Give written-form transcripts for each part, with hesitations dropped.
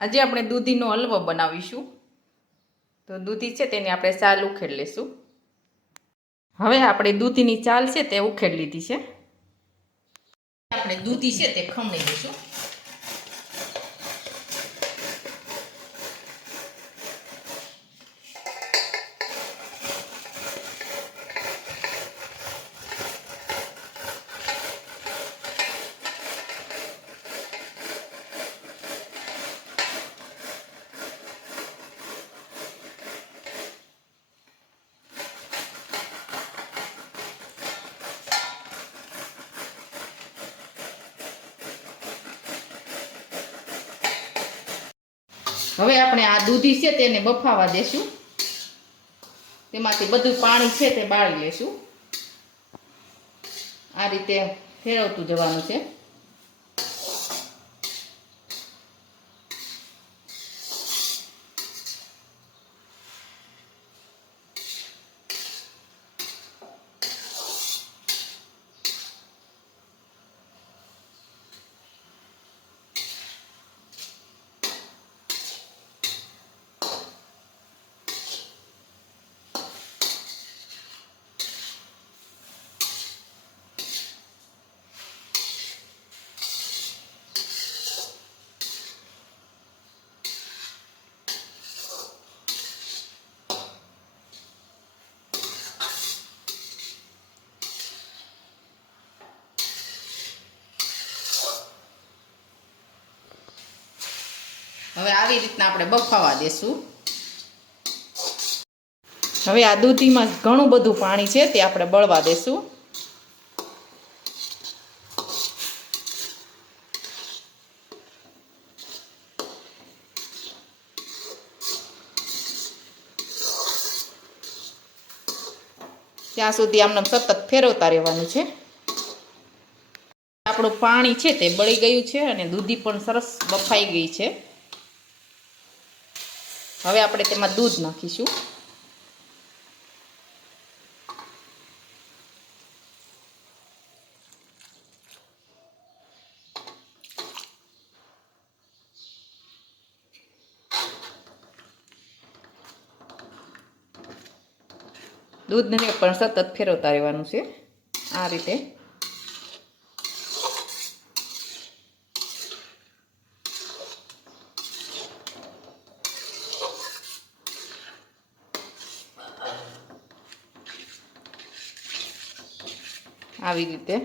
આજે આપણે દૂધીનો હલવો બનાવીશું. તો દૂધી છે તેની આપણે ચાલ ઉખેડી લેશું. હવે આપણે દૂધીની ચાલ છે તે ઉખેડી લીધી છે. આપણે દૂધી છે તે ખમણી લઈશું. હવે આપણે આ દૂધી છે તેને બફાવા દેશું. તેમાંથી બધું પાણી છે તે બાળી લેશું. આ રીતે ફેરવતું જવાનું છે. હવે આવી રીતના આપણે બફાવા દેશું. હવે આ દૂધીમાં ઘણું બધું પાણી છે તે આપણે બળવા દેશું. ત્યાં સુધી આમને સતત ફેરવતા રહેવાનું છે. આપણું પાણી છે તે બળી ગયું છે અને દૂધી પણ સરસ બફાઈ ગઈ છે. હવે આપણે તેમાં દૂધ નાખીશું. દૂધને પણ સતત ફેરવતા રહેવાનું છે આ રીતે. આવી રીતે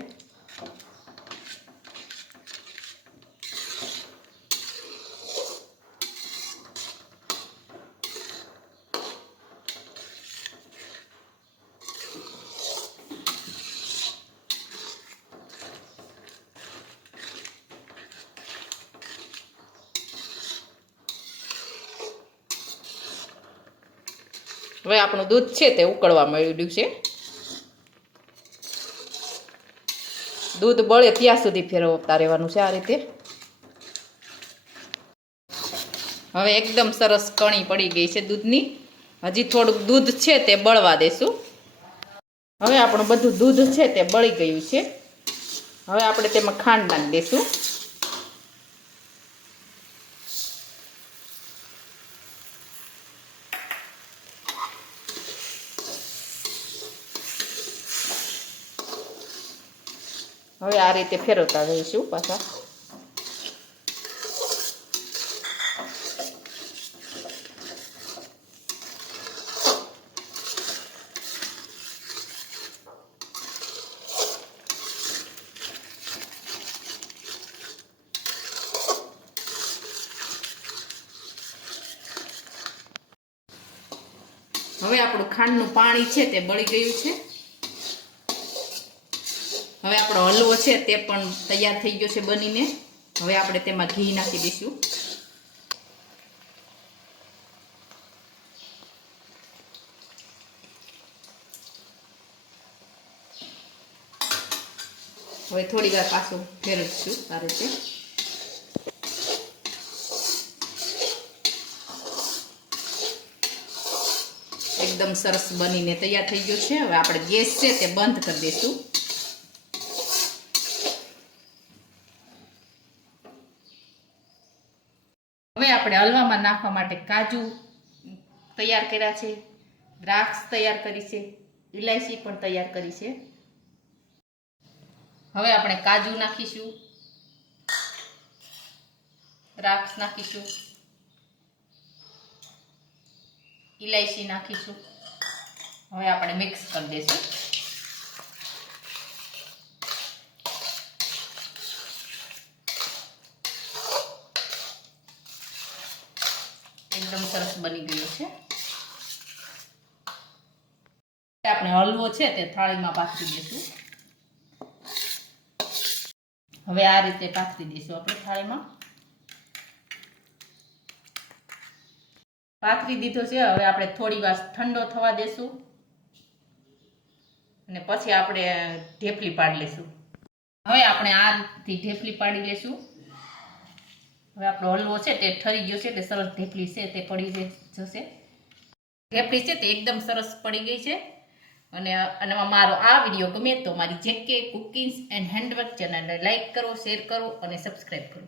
હવે આપણું દૂધ છે તે ઉકળવા માંડ્યું છે. દૂધ બળે ત્યાં સુધી ફેરવતા રહેવાનું છે આ રીતે. હવે એકદમ સરસ કણી પડી ગઈ છે દૂધની. હજી થોડુંક દૂધ છે તે બળવા દેશું. હવે આપણું બધું દૂધ છે તે બળી ગયું છે. હવે આપણે તેમાં ખાંડ નાખી દઈશું. હવે આ રીતે ફેરવતા રહીશું પાછા. હવે આપણું ખાંડનું પાણી છે તે બળી ગયું છે. હવે આપણો હલવો છે તે પણ તૈયાર થઈ ગયો છે બનીને. હવે આપણે તેમાં ઘી નાખી દઈશું. હવે થોડી વાર પાછું ફેરવીશું આ રીતે. એકદમ સરસ બનીને તૈયાર થઈ ગયો છે. હવે આપણે ગેસ છે તે બંધ કરી દઈશું. હવે આપણે હલવામાં નાખવા માટે કાજુ તૈયાર કર્યા છે, દ્રાક્ષ તૈયાર કરી છે, ઇલાયચી પણ તૈયાર કરી છે. હવે આપણે કાજુ નાખીશું, દ્રાક્ષ નાખીશું, ઇલાયચી નાખીશું. હવે આપણે મિક્સ કરી દઈશું. એકદમ સરસ બની ગયું છે. આપણે હલવો છે તે થાળીમાં પાથરી દઈશું. હવે આ રીતે પાથરી દઈશું આપણે થાળીમાં. પાથરી દીધો છે. હવે આપણે થોડી વાર ઠંડો થવા દેશું અને પછી આપણે ઢેફલી પાડી લેશું. હવે આપણે આ રીતે ઢેફલી પાડી લેશું. હવે આપણો હલવો છે તે ઠરી ગયો છે એટલે સરસ ઢેફલી છે તે પડી જશે. ઢેફલી છે તે એકદમ સરસ પડી ગઈ છે. અને મારો આ વિડીયો ગમે તો મારી જેકે કુકિંગ્સ એન્ડ હેન્ડવર્ક ચેનલને લાઈક કરો, શેર કરો અને સબસ્ક્રાઈબ કરો.